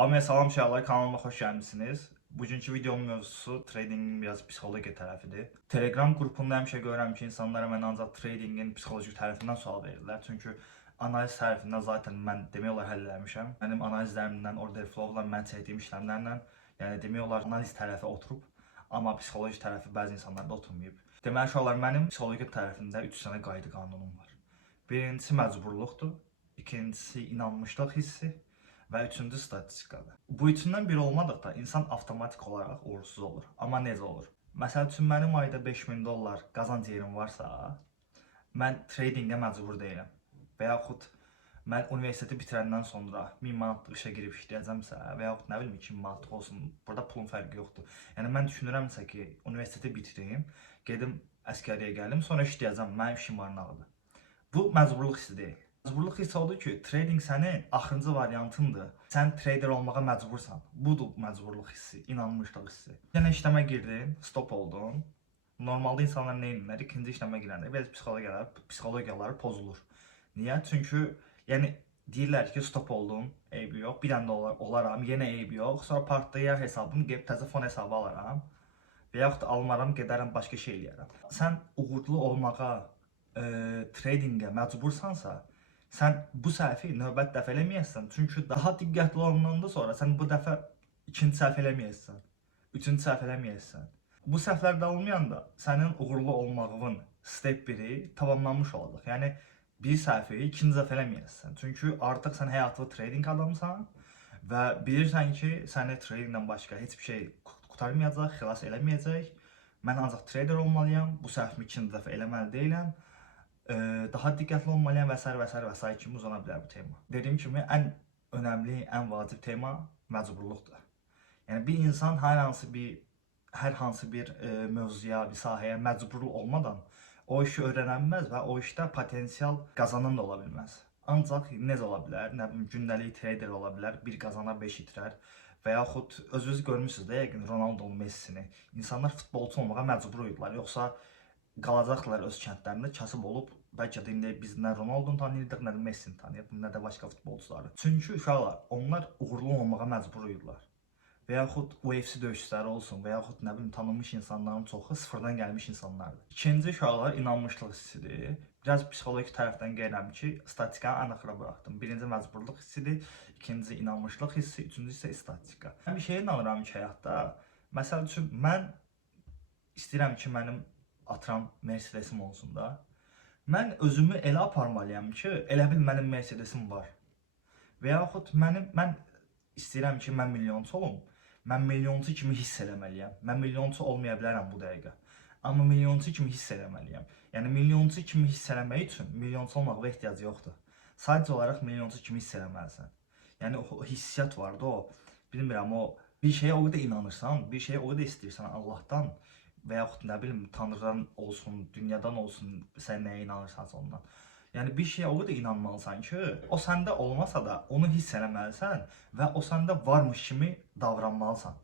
Hamıya salam uşaqlar, kanalıma xoş gəlmisiniz. Bugünkü videonun mövzusu tradingin biraz psixoloji tərəfidir. Telegram qrupunda həmişə görürəm ki, insanlara mən ancaq tradingin psixoloji tərəfindən sual verirlər. Çünki analiz tərəfindən zaten mən demək olar həll eləmişəm. Mənim analizlərimdən, order flow'la mən çəkdiyim işləmlərlə, yəni demək olar analiz tərəfi oturub, amma psixoloji tərəfi bəzi insanlarda oturmayıb. Deməli uşaqlar, mənim psixoloji tərəfində 3 dənə qayda qanunum var. Birincisi məcburluqdur, ikincisi inanmışlıq hissi və üçüncü statistikadır. Bu üçündən biri olmadıqda insan avtomatik olaraq uğursuz olur. Amma necə olur? Məsəl üçün mənim ayda 5000 dollar qazanc yerim varsa, mən tradingə məcbur deyiləm. Və yaxud mən universiteti bitirəndən sonra 1000 manatlıq işə girib işləyəcəmsə, və yaxud nə bilim 2000 manatlıq olsun, burada pulun fərqi yoxdur. Yəni mən düşünürəmsə ki, universiteti bitireyim, gedim əsgəriyə gəlim, sonra işləyəcəm, mənim işim maraqlıdır. Bu məcburluq hissi deyil. Məcburluq hissi odur ki, trading sənin axırıncı variantındır. Sən trader olmağa məcbursan. Budur məcburluq hissi, inanmışlıq hissi. Yəni işləmə girdin, stop oldun. Normalda insanlar nə edirlər? İkinci işləmə girəndə biraz psixologiyaları pozulur. Niyə? Çünki yəni deyirlər ki, stop oldum, eybi yox. Bir dənə də olaram, yenə eybi yox. Sonra partlayar hesabımı, gəlib təzə fon hesabı alaram. Və yaxud almaram, gedərəm başqa şey eləyərəm. Sən uğurlu olmağa tradingə məcbursansa, sən bu səhvi növbət dəfə eləməyəsən. Çünki daha diqqətli olandan sonra sən bu dəfə ikinci səhv eləməyəsən, üçüncü səhv eləməyəsən. Bu səhvlər olmayanda sənin uğurlu olmağın step 1-i tamamlanmış olacaq. Yəni bir səhvi ikinci dəfə eləməyəsən. Çünki artıq sən həyatlı trading adamsan və bilirsən ki, səni tradingdən başqa heç bir şey qurtarmayacaq, xilas eləməyəcək. Mən ancaq trader olmalıyam, bu səhvimi ikinci dəfə eləməli deyiləm. Daha diqqətli olmalıyam və s. kimi uzana bilər bu tema. Dediyim kimi, ən önəmli, ən vacib tema məcburluqdur. Yəni bir insan hər hansı bir mövzuya, bir sahəyə məcbur olmadan o işi öyrənənməz və o işdə potensial qazanan da ola bilməz. Ancaq necə ola bilər? Nə bilim, gündəlik trader ola bilər, bir qazanar 5 itirər və yaxud özünüz görmüsünüz də yəqin Ronaldo'nun, Messi'ni. İnsanlar futbolçu olmağa məcbur idilər, yoxsa qalacaqlar öz kəndlərində kasıb olub, bəlkə də indi biz nə Ronaldo'nu tanıyırdıq, nə də Messi'ni tanıyırdıq, nə də başqa futbolçuları. Çünki uşaqlar, onlar uğurlu olmağa məcbur idilər. Və yaxud UFC döyüşçüləri olsun, və yaxud nə bilim tanınmış insanların çoxu sıfırdan gəlmiş insanlardır. İkinci uşaqlar inanmışlıq hissidir. Biraz psixoloji tərəfdən gəlirəm ki, statistikanı ən axıra buraxdım. Birinci məcburluq hissidir, ikinci inanmışlıq hissi, üçüncü isə statistika. Mən bir şeyə inanıram ki, həyatda, məsəl üçün mən istəyirəm ki, mənim atıram Mercedesim olsun da. Mən özümü elə aparmalıyam ki, elə bil mənim Mercedesim var. Və yaxud mən istəyirəm ki, mən milyonçu olum. Mən milyonçu kimi hiss eləməliyəm. Mən milyonçu olmaya bilərəm bu dəqiqə. Amma milyonçu kimi hiss eləməliyəm. Yəni milyonçu kimi hiss eləmək üçün milyonçu olmağa ehtiyac yoxdur. Sadəcə olaraq milyonçu kimi hiss eləməlisən. Yəni o hissiyat vardı o. Bilmirəm, o bir şeyə o qədər inanırsan, bir şeyə o qədər istəyirsən Allahdan və yaxud nə bilim Tanrıdan olsun, dünyadan olsun, sən nəyə inanırsansa ondan. Yəni bir şeyə o qədər inanmalısan ki, o səndə olmasa da onu hiss eləməlisən və o səndə varmış kimi davranmalısan.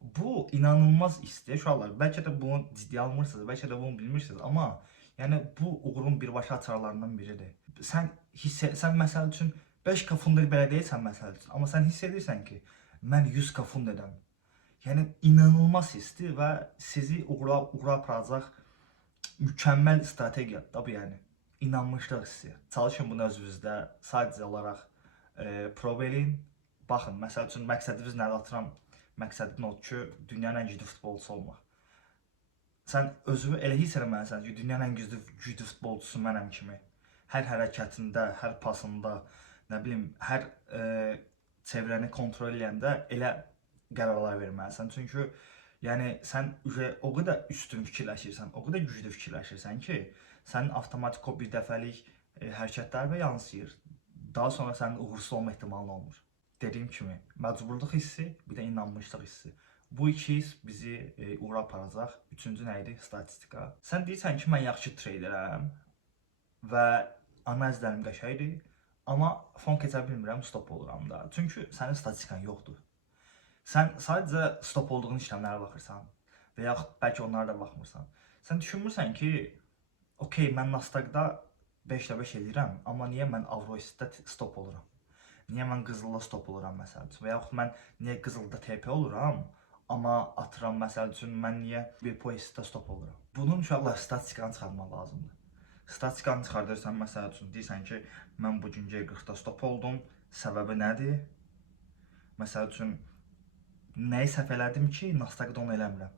Bu inanılmaz isti uşaqlar. Bəlkə də bunu ciddiyə almırsınız, bəlkə də bunu bilmirsiniz, amma yəni bu uğurun birbaşa açarlarından biridir. Sən məsəl üçün 5 fund belə deyilsən məsəl üçün, amma sən hiss edirsən ki, mən 100 fund edəm. Yəni inanılmaz histir və sizi uğura aparacaq mükəmməl strategiyadır da bu, yəni. İnanmışlıq hissi. Çalışın bunu özünüzdə sadəcə olaraq prova eləyin. Baxın, məsəl üçün məqsədiniz nədir? Atıram, məqsədin odur ki, dünyanın ən güclü futbolçusu olmaq. Sən özünü elə hiss eləməlisən ki, dünyanın ən güclü futbolçusu mənəm kimi. Hər hərəkətində, hər pasında, nə bilim, hər çevrəni kontrol edəndə elə qərarlar verməlisən. Çünki yəni sən o qədər üstün fikirləşirsən, o qədər güclü fikirləşirsən ki, sənin avtomatik o bir dəfəlik hərəkətlərə yansıyır. Daha sonra sənin uğursuz olma ehtimalın olmur. Dediyim kimi, məcburluq hissi, bir də inanmışlıq hissi. Bu iki his bizi uğura aparacaq. Üçüncü nə idi? Statistika. Sən deyirsən ki, mən yaxşı traderəm və analizlərim qəşəngdir, amma fon keçə bilmirəm, stop oluram da. Çünki sənin statistikan yoxdur. Sən sadəcə stop olduğun işləmlərə baxırsan və yaxud bəlkə onlara da baxmırsan. Sən düşünmürsən ki, okey, mən Nasdaqda 5-5 edirəm, amma niyə mən Avrositdə stop oluram? Niyə mən qızılda stop oluram məsəl üçün? Və yaxud mən niyə qızılda TP oluram, amma atıram məsəl üçün mən niyə Waypoint'da stop oluram? Bunun uşaqlar statistikanı çıxarmaq lazımdır. Statistikanı çıxardırsan məsəl üçün deyirsən ki, mən bu gün G40-da stop oldum. Səbəbi nədir? Məsəl üçün nəyi səhv elədim ki, Nasdaqda onu eləmirəm?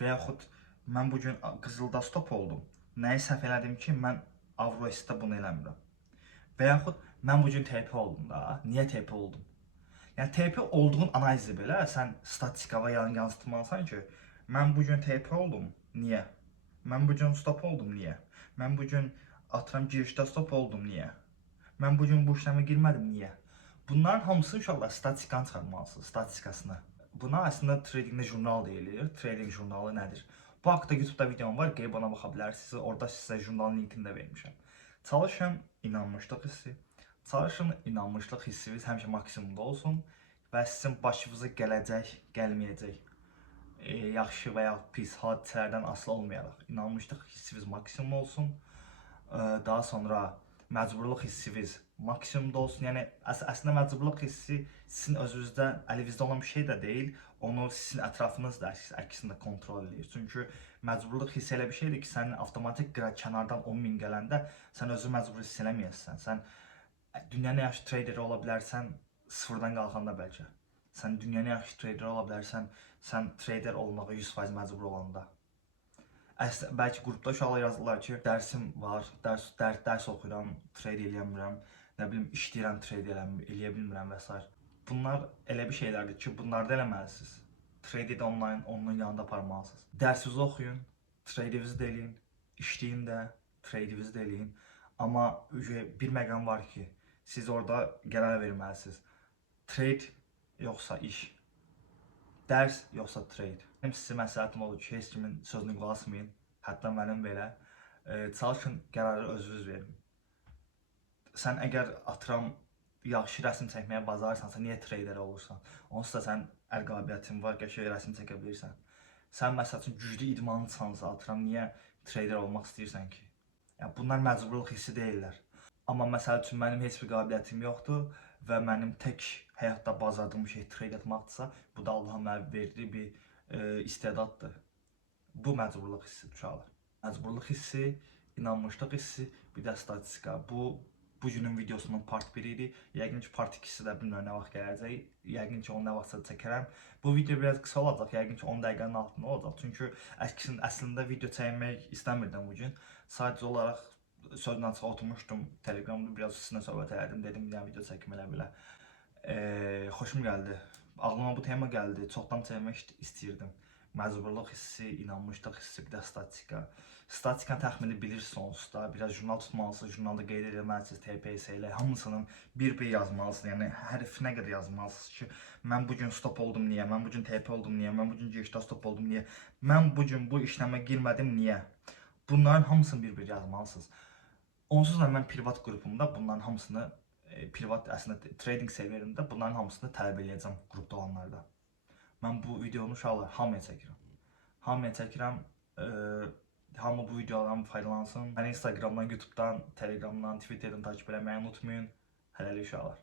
Və yaxud mən bu gün qızılda stop oldum. Nəyi səhv elədim ki, mən Avrositdə bunu eləmirəm? Və yaxud mən bu gün TP oldum da. Niyə TP oldum? Yəni TP olduğun analizi belə sən statistikaya yansıtmalısan ki, mən bu gün TP oldum. Niyə? Mən bu gün stop oldum. Niyə? Mən bu gün atıram girişdə stop oldum. Niyə? Mən bu gün bu işləmə girmədim. Niyə? Bunların hamısı uşaqlar statistikanı çıxarmalısınız, statistikasını. Buna əslində tradingdə jurnal deyilir. Trading jurnalı nədir? Bu haqqda YouTube'da videom var, gəlib ona baxa bilərsiniz. Orada sizə jurnalın linkini də vermişəm. Çalışın inanmışlıq hissi. Çalışın inanmışlıq hissiniz həmişə maksimumda olsun və sizin başınıza gələcək, gəlməyəcək yaxşı və ya pis hadisələrdən asılı olmayaraq inanmışlıq hissiniz maksimum olsun. Daha sonra məcburluq hissiniz maksimumda olsun. Yəni əslində məcburluq hissi sizin özünüzdə, əlinizdə olan bir şey də deyil. Onu sizin ətrafınız da əksində kontrol edir. Çünki məcburluq hissi elə bir şeydir ki, sənin avtomatik kənardan 10.000 gələndə sən özünü məcbur hiss eləməyəsən. Sən dünyanın yaxşı traderi ola bilərsən, sıfırdan qalxanda bəlkə. Sən dünyanın yaxşı traderi ola bilərsən, sən trader olmağa 100% məcbur olanda. Bəlkə qrupda uşaqlar yazırlar ki, dərsim var, dərs oxuyuram, trade eləyə bilmirəm, nə bilim, işləyirəm, trade eləyə bilmirəm və s. Bunlar elə bir şeylərdir ki, bunları da eləməlisiniz. Trade də onun yanında aparmalısınız. Dərsinizi oxuyun, tradeinizi də eləyin, işləyin də, tradeinizi də eləyin. Amma bir məqam var ki, siz orada qərar verməlisiniz. Trade yoxsa iş, dərs yoxsa trade. Mənim sizə məsləhətim olur ki, heç kimin sözünü qulaq asmayın, hətta mənim belə. Çalışın qərarı özünüz verin. Sən əgər atıram yaxşı rəsm çəkməyə bacarırsansa, niyə trader olursan? Onsuz da sən əl qabiliyyətin var, qəşəng rəsm çəkə bilirsən. Sən məsəl üçün güclü idmançısansa, atıram niyə trader olmaq istəyirsən ki? Yəni bunlar məcburluq hissi deyillər. Amma məsəl üçün mənim heç bir qabiliyyətim yoxdur və mənim tək həyatda bacardığım şey trade etməkdirsə, bu da Allahın mənə verdiyi bir istedaddır. Bu məcburluq hissidir uşaqlar. Məcburluq hissi, inanmışlıq hissi, bir də statistika. Bu günün videosunun part 1 idi. Yəqin ki part 2-si də bilmirəm nə vaxt gələcək. Yəqin ki onu nə vaxtsa çəkərəm. Bu video biraz qısa olacaq. Yəqin ki 10 dəqiqənin altında olacaq. Çünki əslində video çəkmək istəmirdim bu gün. Sadəcə olaraq sözlə açıq oturmuşdum. Telegramda biraz sizinlə söhbət elədim. Dedim bir video çəkim elə belə. Xoşum gəldi. Ağlıma bu tema gəldi. Çoxdan çəkmək istəyirdim. Məcburluq hissi, inanmışlıq hissi, bir də statistika. Statistika təxmini bilirsiniz onsuzda. Biraz jurnal tutmalısınız, jurnalda qeyd etməlisiniz TPS ilə. Hamısının bir-bir yazmalısınız. Yəni hərfinə qədər yazmalısınız ki, mən bu gün stop oldum niyə? Mən bu gün TP oldum niyə? Mən bu gün girişdə stop oldum niyə? Mən bu gün bu işləmə girmədim niyə? Bunların hamısını bir-bir yazmalısınız. Onsuz da mən privat qrupumda bunların hamısını privat əslində trading serverimdə bunların hamısını tələb edəcəm qrupda olanlarda. Mən bu videonu uşaqlar hamıya çəkirəm. Hamıya çəkirəm. Hamı bu videolardan faydalansın. Məni Instagramdan, YouTube'dan, Telegramdan, Twitterdən takip eləməyi unutmayın. Hələlik uşaqlar.